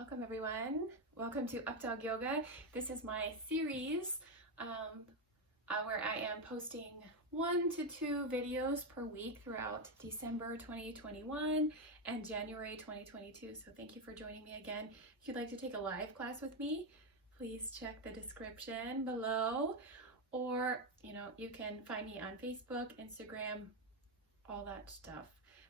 Welcome everyone. Welcome to Updawg Yoga. This is my series where I am posting 1 to 2 videos per week throughout December 2021 and January 2022. So thank you for joining me again. If you'd like to take a live class with me, please check the description below, or you can find me on Facebook, Instagram, all that stuff.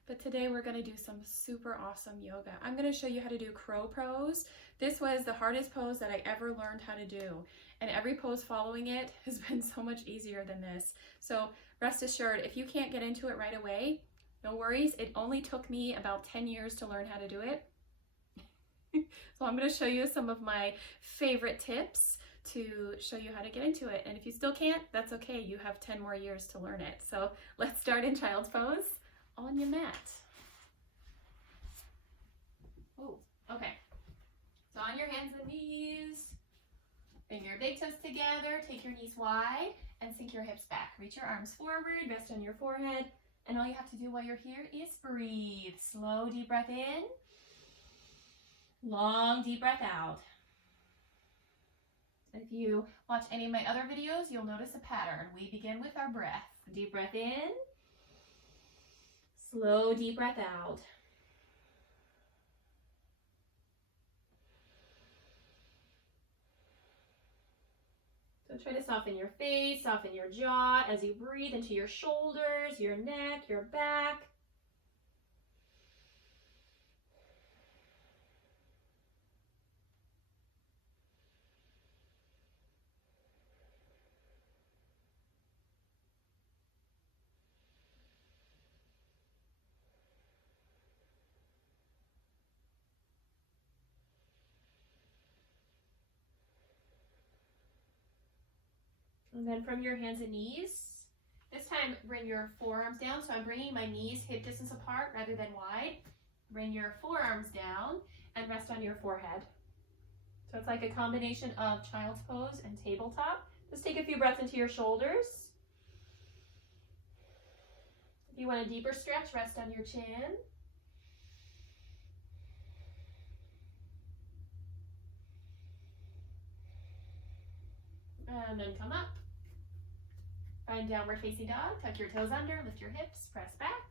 But today we're going to do some super awesome yoga. I'm going to show you how to do crow pose. This was the hardest pose that I ever learned how to do, and every pose following it has been so much easier than this. So rest assured, if you can't get into it right away, no worries. It only took me about 10 years to learn how to do it. So I'm going to show you some of my favorite tips to show you how to get into it. And if you still can't, that's okay. You have 10 more years to learn it. So let's start in child's pose on your mat. Oh, okay. So on your hands and knees, bring your big toes together, take your knees wide, and sink your hips back. Reach your arms forward, rest on your forehead, and all you have to do while you're here is breathe. Slow, deep breath in. Long, deep breath out. If you watch any of my other videos, you'll notice a pattern. We begin with our breath. Deep breath in. Slow, deep breath out. So try to soften your face, soften your jaw as you breathe into your shoulders, your neck, your back. And then from your hands and knees, this time bring your forearms down. So I'm bringing my knees hip distance apart rather than wide. Bring your forearms down and rest on your forehead. So it's like a combination of child's pose and tabletop. Just take a few breaths into your shoulders. If you want a deeper stretch, rest on your chin. And then come up. Find downward facing dog, tuck your toes under, lift your hips, press back.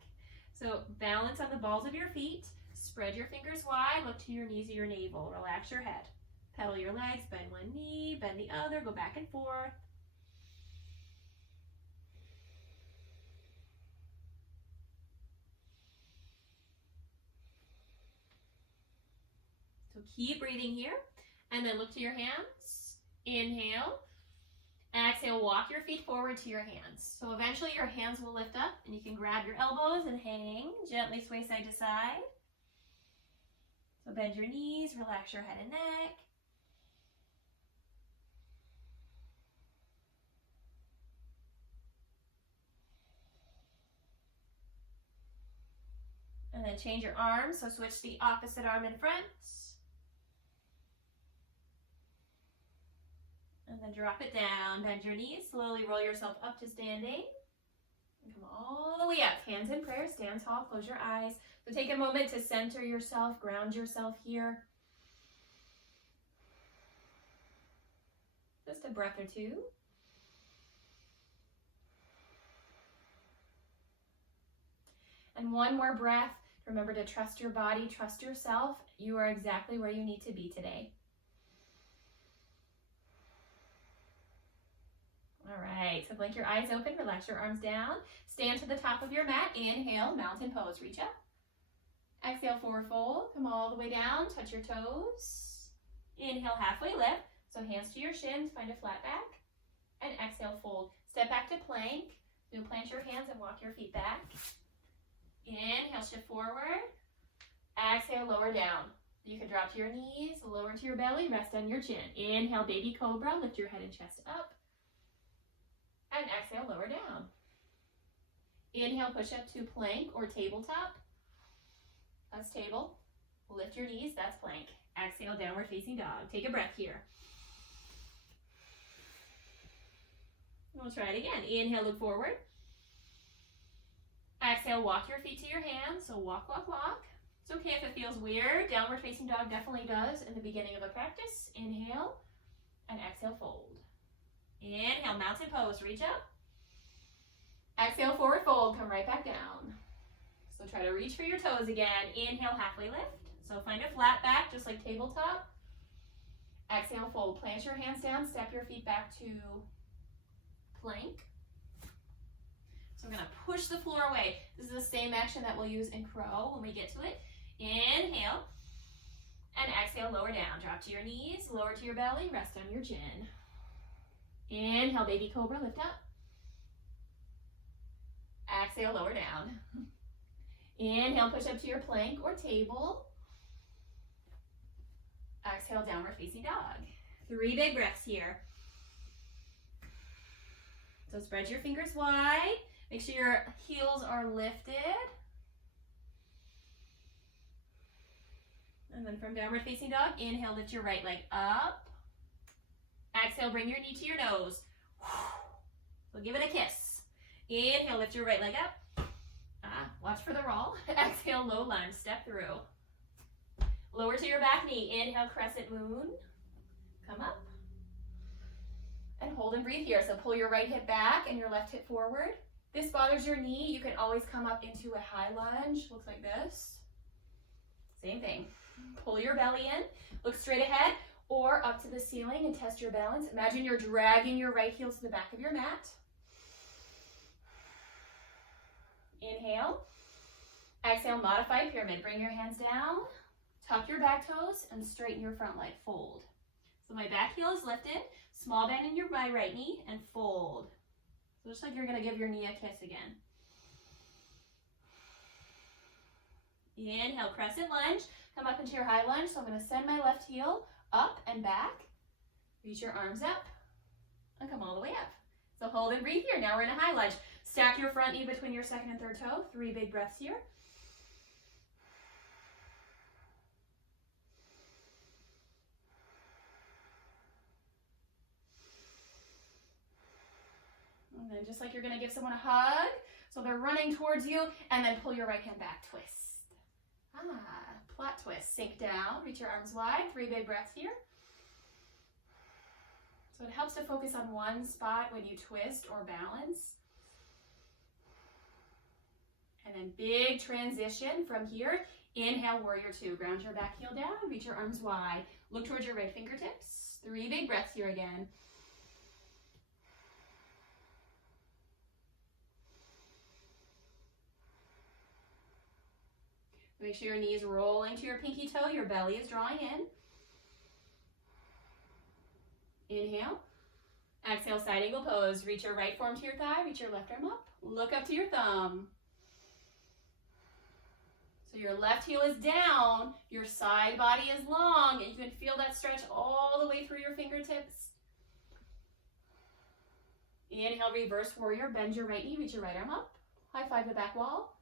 So balance on the balls of your feet, spread your fingers wide, look to your knees or your navel, relax your head. Pedal your legs, bend one knee, bend the other, go back and forth. So keep breathing here, and then look to your hands. Inhale. Exhale, walk your feet forward to your hands. So eventually your hands will lift up and you can grab your elbows and hang. Gently sway side to side. So bend your knees, relax your head and neck. And then change your arms, so switch the opposite arm in front. And then drop it down, bend your knees, slowly roll yourself up to standing. And come all the way up, hands in prayer, stand tall, close your eyes. So take a moment to center yourself, ground yourself here. Just a breath or two. And one more breath. Remember to trust your body, trust yourself. You are exactly where you need to be today. All right, so blink your eyes open, relax your arms down. Stand to the top of your mat. Inhale, mountain pose, reach up. Exhale, forward fold, come all the way down, touch your toes. Inhale, halfway lift, so hands to your shins, find a flat back. And exhale, fold. Step back to plank. So plant your hands and walk your feet back. Inhale, shift forward. Exhale, lower down. You can drop to your knees, lower to your belly, rest on your chin. Inhale, baby cobra, lift your head and chest up. And exhale, lower down. Inhale, push up to plank or tabletop. That's table. Lift your knees, that's plank. Exhale, downward facing dog. Take a breath here. We'll try it again. Inhale, look forward. Exhale, walk your feet to your hands. So walk, walk, walk. It's okay if it feels weird. Downward facing dog definitely does in the beginning of a practice. Inhale and exhale, fold. Inhale, mountain pose, reach up. Exhale, forward fold, come right back down. So try to reach for your toes again. Inhale, halfway lift. So find a flat back, just like tabletop. Exhale, fold. Plant your hands down, step your feet back to plank. So we're gonna push the floor away. This is the same action that we'll use in crow when we get to it. Inhale, and exhale, lower down. Drop to your knees, lower to your belly, rest on your chin. Inhale, baby cobra, lift up. Exhale, lower down. Inhale, push up to your plank or table. Exhale, downward facing dog. 3 big breaths here. So spread your fingers wide. Make sure your heels are lifted. And then from downward facing dog, inhale, lift your right leg up. Exhale, bring your knee to your nose. So give it a kiss. Inhale, lift your right leg up. Watch for the roll. Exhale, low lunge, step through. Lower to your back knee. Inhale, crescent moon. Come up. And hold and breathe here. So pull your right hip back and your left hip forward. This bothers your knee, you can always come up into a high lunge. Looks like this. Same thing. Pull your belly in, look straight ahead or up to the ceiling and test your balance. Imagine you're dragging your right heel to the back of your mat. Inhale. Exhale, modified pyramid. Bring your hands down, tuck your back toes, and straighten your front leg. Fold. So my back heel is lifted, small bend in my right knee, and fold. So just like you're gonna give your knee a kiss again. Inhale, crescent lunge. Come up into your high lunge. So I'm gonna send my left heel up and back. Reach your arms up and come all the way up. So hold and breathe here. Now we're in a high lunge. Stack your front knee between your second and third toe. 3 big breaths here. And then just like you're gonna give someone a hug, so they're running towards you, and then pull your right hand back, twist. Flat twist, sink down, reach your arms wide, 3 big breaths here. So it helps to focus on one spot when you twist or balance. And then big transition from here. Inhale, warrior 2, ground your back heel down, reach your arms wide, look towards your right fingertips. 3 big breaths here again. Make sure your knee is rolling to your pinky toe, your belly is drawing in. Inhale. Exhale, side angle pose. Reach your right forearm to your thigh, reach your left arm up. Look up to your thumb. So your left heel is down, your side body is long, and you can feel that stretch all the way through your fingertips. Inhale, reverse warrior, bend your right knee, reach your right arm up. High five the back wall.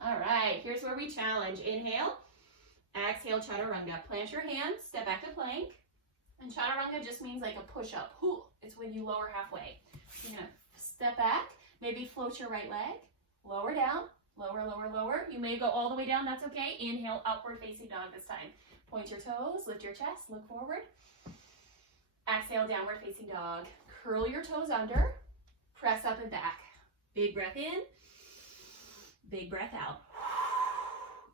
All right, here's where we challenge. Inhale, exhale, chaturanga. Plant your hands, step back to plank. And chaturanga just means like a push-up. It's when you lower halfway. You're gonna step back, maybe float your right leg, lower down, lower, lower, lower. You may go all the way down, that's okay. Inhale, upward facing dog this time. Point your toes, lift your chest, look forward. Exhale, downward facing dog. Curl your toes under, press up and back. Big breath in. Big breath out.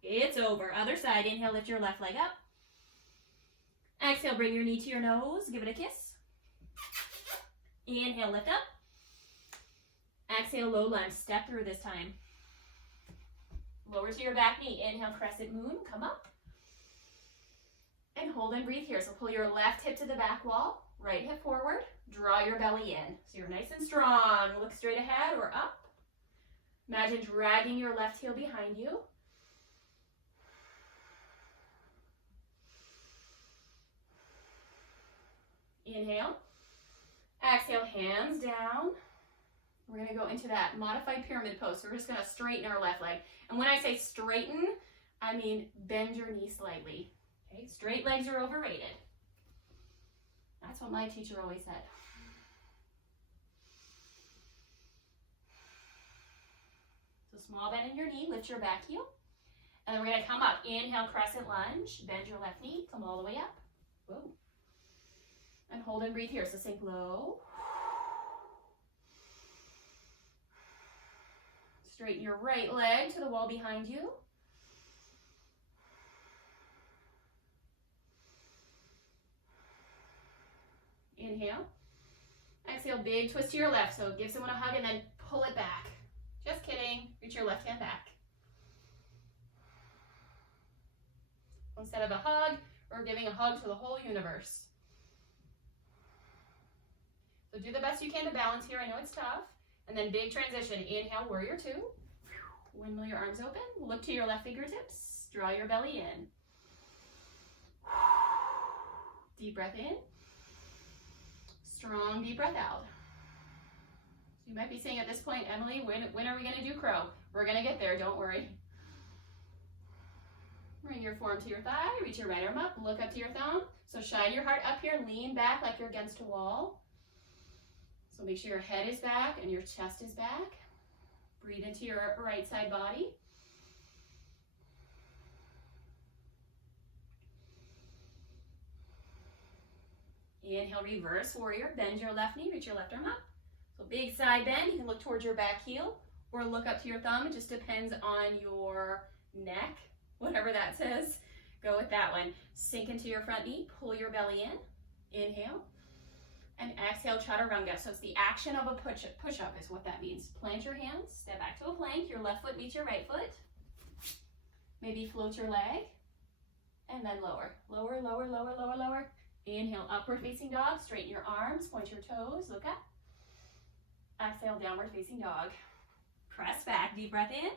It's over. Other side. Inhale, lift your left leg up. Exhale, bring your knee to your nose. Give it a kiss. Inhale, lift up. Exhale, low lunge. Step through this time. Lower to your back knee. Inhale, crescent moon. Come up. And hold and breathe here. So pull your left hip to the back wall. Right hip forward. Draw your belly in. So you're nice and strong. Look straight ahead or up. Imagine dragging your left heel behind you. Inhale. Exhale, hands down. We're going to go into that modified pyramid pose. So we're just going to straighten our left leg. And when I say straighten, I mean bend your knee slightly. Okay? Straight legs are overrated. That's what my teacher always said. So small bend in your knee, lift your back heel. And then we're gonna come up. Inhale, crescent lunge. Bend your left knee, come all the way up. Whoa. And hold and breathe here. So sink low. Straighten your right leg to the wall behind you. Inhale. Exhale, big twist to your left. So give someone a hug and then pull it back. Just kidding. Reach your left hand back. Instead of a hug, we're giving a hug to the whole universe. So do the best you can to balance here. I know it's tough. And then big transition. Inhale, warrior two. Windmill your arms open. Look to your left fingertips. Draw your belly in. Deep breath in. Strong deep breath out. So you might be saying at this point, Emily, when are we going to do crow? We're going to get there, don't worry. Bring your forearm to your thigh, reach your right arm up, look up to your thumb. So shine your heart up here, lean back like you're against a wall. So make sure your head is back and your chest is back. Breathe into your right side body. Inhale, reverse warrior. Bend your left knee, reach your left arm up. So big side bend. You can look towards your back heel or look up to your thumb. It just depends on your neck, whatever that says. Go with that one. Sink into your front knee, pull your belly in. Inhale. And exhale, Chaturanga. So it's the action of a push-up is what that means. Plant your hands, step back to a plank. Your left foot meets your right foot. Maybe float your leg. And then lower. Lower, lower, lower, lower, lower. Inhale, upward facing dog. Straighten your arms, point your toes, look up. Exhale, downward facing dog. Press back, deep breath in.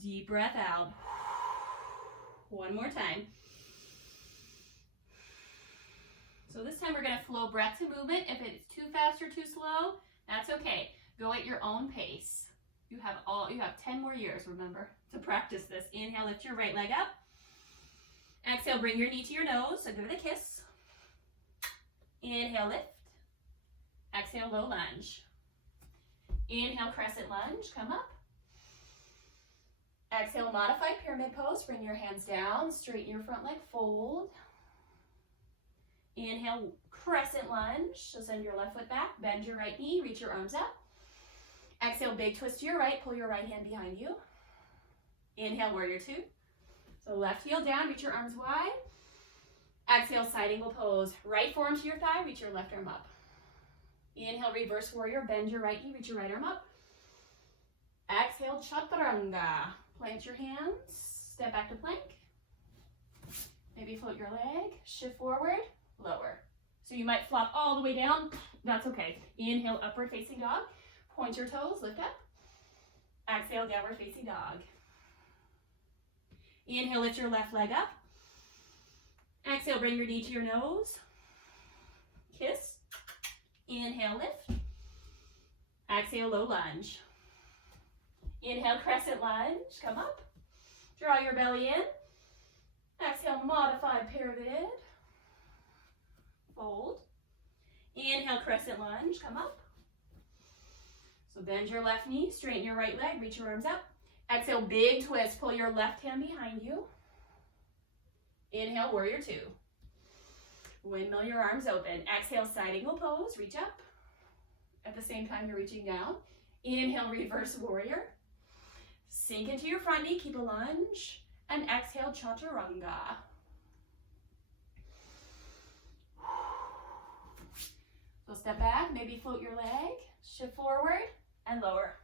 Deep breath out. One more time. So this time we're going to flow breath to movement. If it's too fast or too slow, that's okay. Go at your own pace. You have 10 more years, remember, to practice this. Inhale, lift your right leg up. Exhale, bring your knee to your nose, so give it a kiss. Inhale, lift. Exhale, low lunge. Inhale, crescent lunge, come up. Exhale, modified pyramid pose. Bring your hands down, straighten your front leg, fold. Inhale, crescent lunge. So send your left foot back, bend your right knee, reach your arms up. Exhale, big twist to your right, pull your right hand behind you. Inhale, warrior two. So left heel down, reach your arms wide. Exhale, side angle pose. Right forearm to your thigh, reach your left arm up. Inhale, reverse warrior, bend your right knee, reach your right arm up. Exhale, Chaturanga. Plant your hands, step back to plank. Maybe float your leg, shift forward, lower. So you might flop all the way down, that's okay. Inhale, upward facing dog. Point your toes, lift up. Exhale, downward facing dog. Inhale, lift your left leg up. Exhale, bring your knee to your nose. Kiss. Inhale, lift. Exhale, low lunge. Inhale, crescent lunge, come up. Draw your belly in. Exhale, modified pyramid. Fold. Inhale, crescent lunge, come up. So bend your left knee, straighten your right leg, reach your arms up. Exhale, big twist, pull your left hand behind you. Inhale, warrior two. Windmill your arms open. Exhale, side angle pose, reach up. At the same time, you're reaching down. Inhale, reverse warrior. Sink into your front knee, keep a lunge. And exhale, Chaturanga. So step back, maybe float your leg, shift forward, and lower.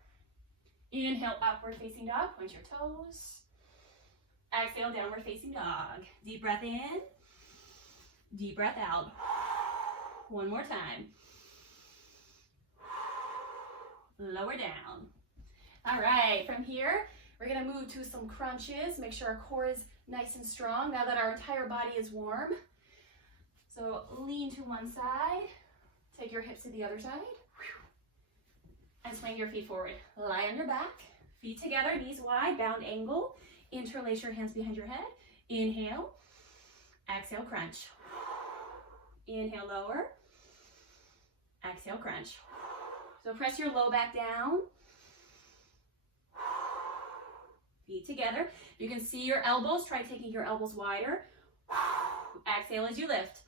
Inhale, upward facing dog, point your toes. Exhale, downward facing dog. Deep breath in, deep breath out. One more time. Lower down. All right, from here, we're gonna move to some crunches. Make sure our core is nice and strong now that our entire body is warm. So lean to one side, take your hips to the other side, and swing your feet forward. Lie on your back, feet together, knees wide, bound angle. Interlace your hands behind your head. Inhale, exhale, crunch. Inhale, lower. Exhale, crunch. So press your low back down. Feet together. You can see your elbows. Try taking your elbows wider. Exhale as you lift.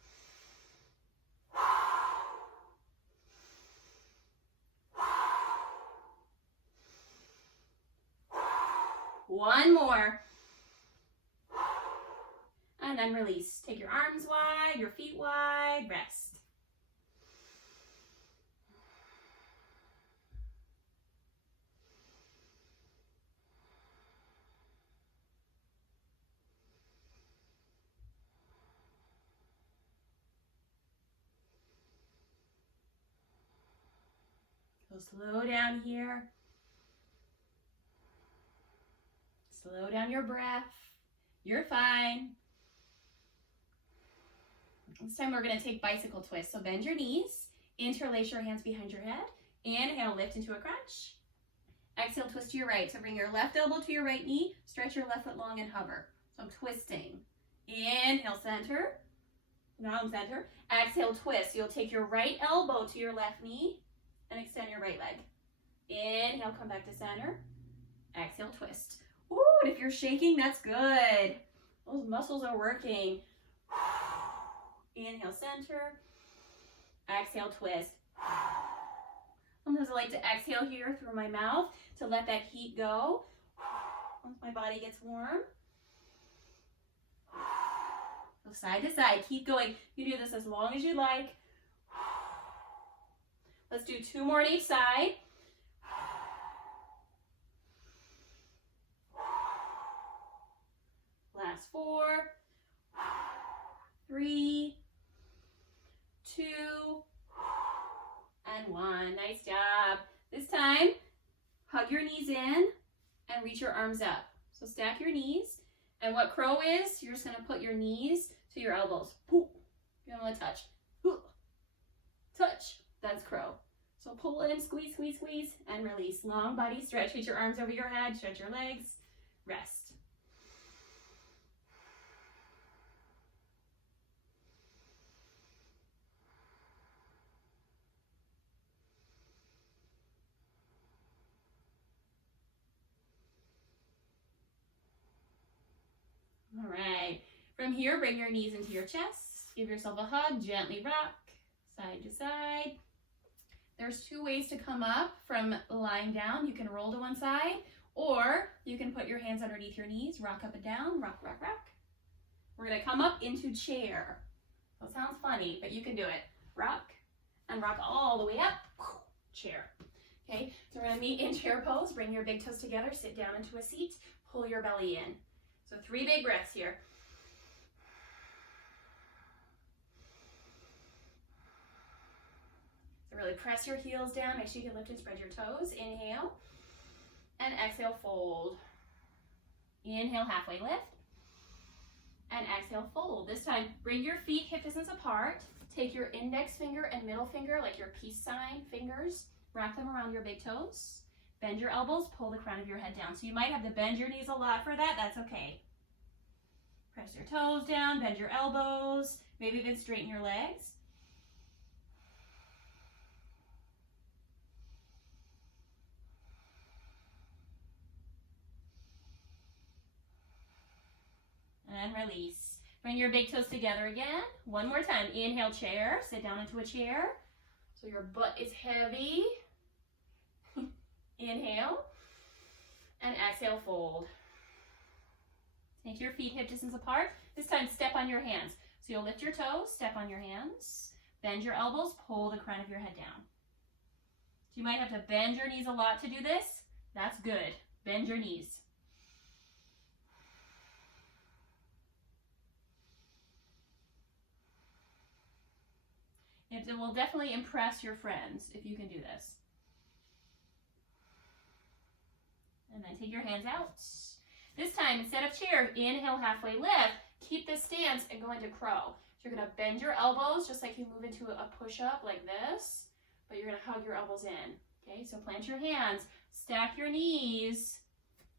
One more. And then release. Take your arms wide, your feet wide, rest. So slow down here. Slow down your breath. You're fine. This time we're going to take bicycle twists. So bend your knees. Interlace your hands behind your head. Inhale, lift into a crunch. Exhale, twist to your right. So bring your left elbow to your right knee. Stretch your left foot long and hover. So I'm twisting. Inhale, center. Now I'm center. Exhale, twist. You'll take your right elbow to your left knee and extend your right leg. Inhale, come back to center. Exhale, twist. Ooh, and if you're shaking, that's good. Those muscles are working. Inhale, center. Exhale, twist. Sometimes I like to exhale here through my mouth to let that heat go once my body gets warm. Go side to side. Keep going. You do this as long as you like. Let's do 2 more on each side. Last 4, 3, 2, and 1. Nice job. This time, hug your knees in and reach your arms up. So stack your knees. And what crow is, you're just going to put your knees to your elbows. You don't want to touch. Touch. That's crow. So pull in, squeeze, squeeze, squeeze, and release. Long body stretch. Reach your arms over your head. Stretch your legs. Rest. All right. From here, bring your knees into your chest. Give yourself a hug. Gently rock side to side. There's 2 ways to come up from lying down. You can roll to one side, or you can put your hands underneath your knees, rock up and down, rock, rock, rock. We're going to come up into chair. So it sounds funny, but you can do it. Rock and rock all the way up. Chair. Okay, so we're going to meet in chair pose. Bring your big toes together. Sit down into a seat. Pull your belly in. So 3 big breaths here. So really press your heels down. Make sure you can lift and spread your toes. Inhale. And exhale, fold. Inhale, halfway lift. And exhale, fold. This time, bring your feet hip distance apart. Take your index finger and middle finger, like your peace sign fingers. Wrap them around your big toes. Bend your elbows, pull the crown of your head down. So you might have to bend your knees a lot for that. That's okay. Press your toes down, bend your elbows, maybe even straighten your legs. And release. Bring your big toes together again. One more time. Inhale, chair. Sit down into a chair. So your butt is heavy. Inhale. And exhale, fold. Take your feet hip distance apart. This time, step on your hands. So you'll lift your toes, step on your hands, bend your elbows, pull the crown of your head down. So you might have to bend your knees a lot to do this. That's good. Bend your knees. It will definitely impress your friends if you can do this. And then take your hands out. This time, instead of chair, inhale, halfway lift. Keep this stance and go into crow. So you're going to bend your elbows just like you move into a push-up like this, but you're going to hug your elbows in. Okay, so plant your hands, stack your knees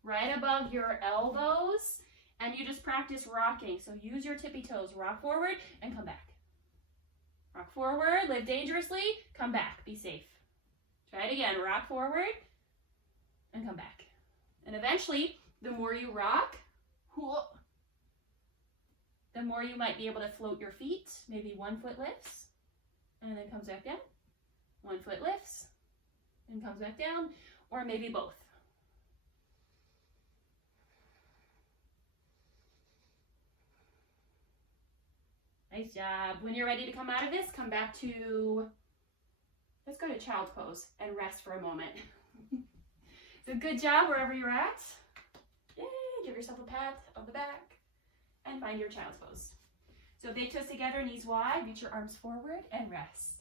right above your elbows, and you just practice rocking. So use your tippy toes. Rock forward and come back. Rock forward, live dangerously, come back, be safe. Try it again, rock forward and come back. And eventually, The more you rock, the more you might be able to float your feet. Maybe one foot lifts and then comes back down. One foot lifts and comes back down, or maybe both. Nice job. When you're ready to come out of this, come back to, let's go to child's pose and rest for a moment. So good job wherever you're at. Yay, give yourself a pat on the back and find your child's pose. So big toes together, knees wide, reach your arms forward and rest.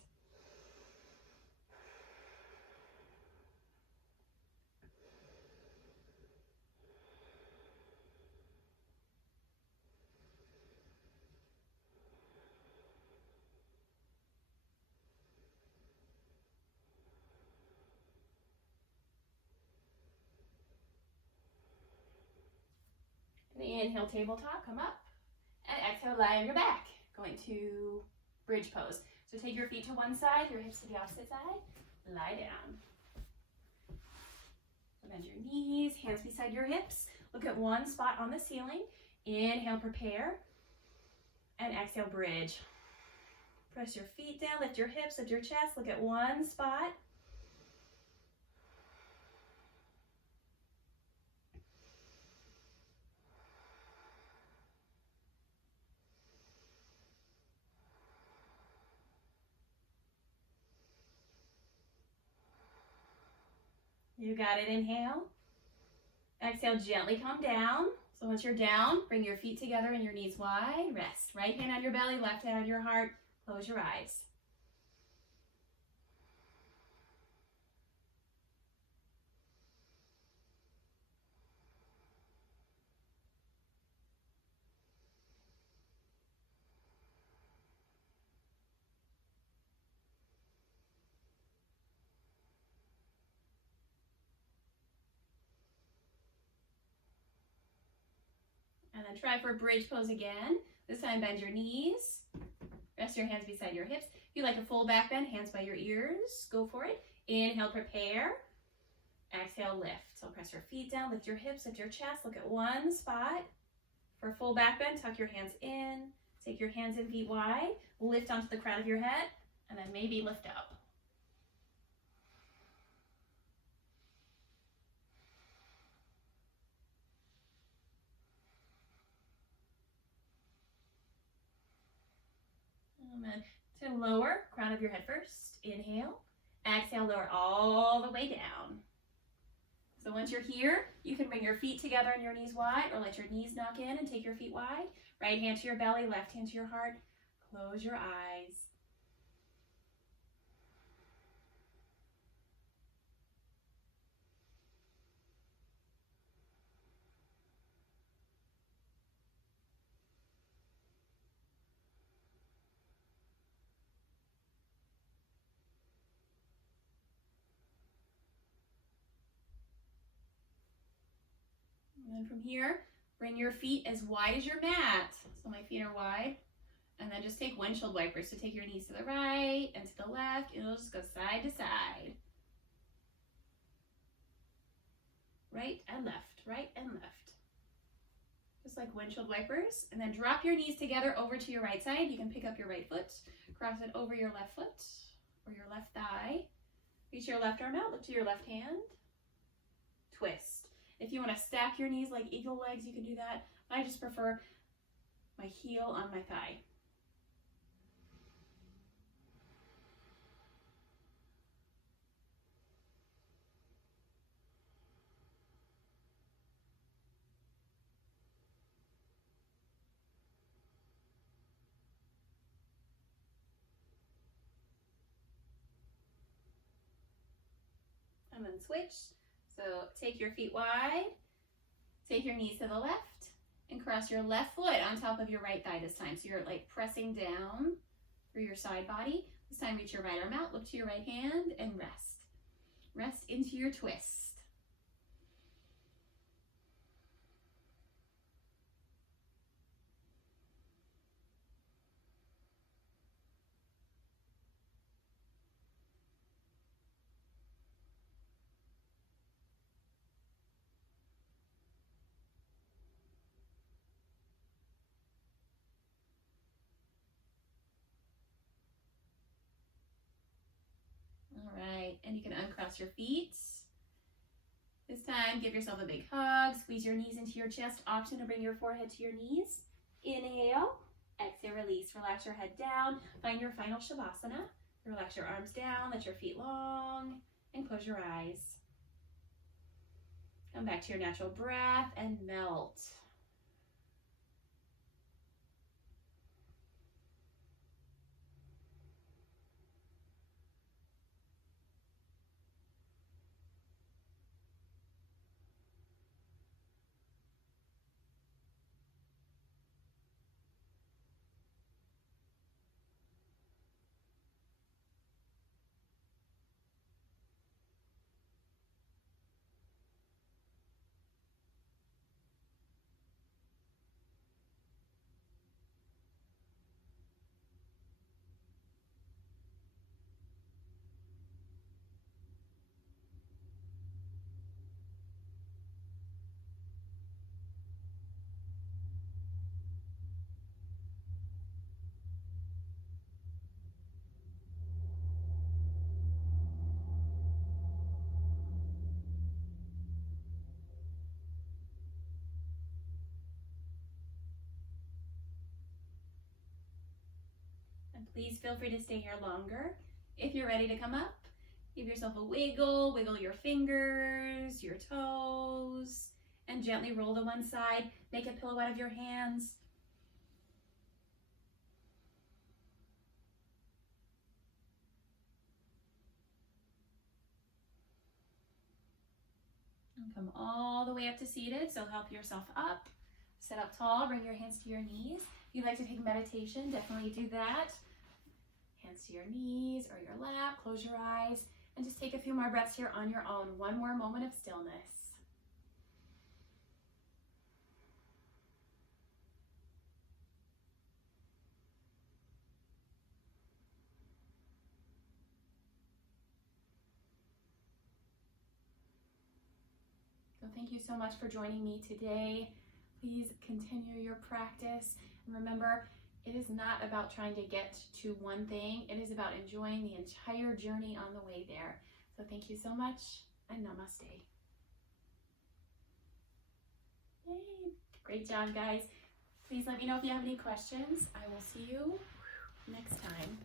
Inhale, tabletop, come up. And exhale, lie on your back. Going to bridge pose. So take your feet to one side, your hips to the opposite side. Lie down. Bend your knees, hands beside your hips. Look at one spot on the ceiling. Inhale, prepare. And exhale, bridge. Press your feet down, lift your hips, lift your chest. Look at one spot. You got it, inhale. Exhale, gently come down. So once you're down, bring your feet together and your knees wide. Rest. Right hand on your belly, left hand on your heart. Close your eyes. And then try for bridge pose again. This time bend your knees. Rest your hands beside your hips. If you like a full back bend, hands by your ears. Go for it. Inhale, prepare. Exhale, lift. So press your feet down, lift your hips, lift your chest. Look at one spot. For full back bend, tuck your hands in. Take your hands and feet wide. Lift onto the crown of your head. And then maybe lift up. And then to lower, crown of your head first. Inhale. Exhale, lower all the way down. So once you're here, you can bring your feet together and your knees wide, or let your knees knock in and take your feet wide. Right hand to your belly, left hand to your heart. Close your eyes. And then from here, bring your feet as wide as your mat. So my feet are wide. And then just take windshield wipers. So take your knees to the right and to the left. And it'll just go side to side. Right and left, right and left. Just like windshield wipers. And then drop your knees together over to your right side. You can pick up your right foot, cross it over your left foot or your left thigh. Reach your left arm out, look to your left hand. Twist. If you want to stack your knees like eagle legs, you can do that. I just prefer my heel on my thigh. And then switch. So take your feet wide, take your knees to the left, and cross your left foot on top of your right thigh this time. So you're like pressing down through your side body. This time reach your right arm out, look to your right hand, and rest. Rest into your twist. across your feet. This time, give yourself a big hug. Squeeze your knees into your chest. Option to bring your forehead to your knees. Inhale. Exhale, release. Relax your head down. Find your final Shavasana. Relax your arms down. Let your feet long. And close your eyes. Come back to your natural breath and melt. And please feel free to stay here longer. If you're ready to come up, give yourself a wiggle, wiggle your fingers, your toes, and gently roll to one side. Make a pillow out of your hands. And come all the way up to seated, so help yourself up. Sit up tall, bring your hands to your knees. If you'd like to take meditation, definitely do that. Hands to your knees or your lap, close your eyes, and just take a few more breaths here on your own. One more moment of stillness. So thank you so much for joining me today. Please continue your practice. And remember, it is not about trying to get to one thing. It is about enjoying the entire journey on the way there. So thank you so much, and namaste. Yay! Great job, guys. Please let me know if you have any questions. I will see you next time.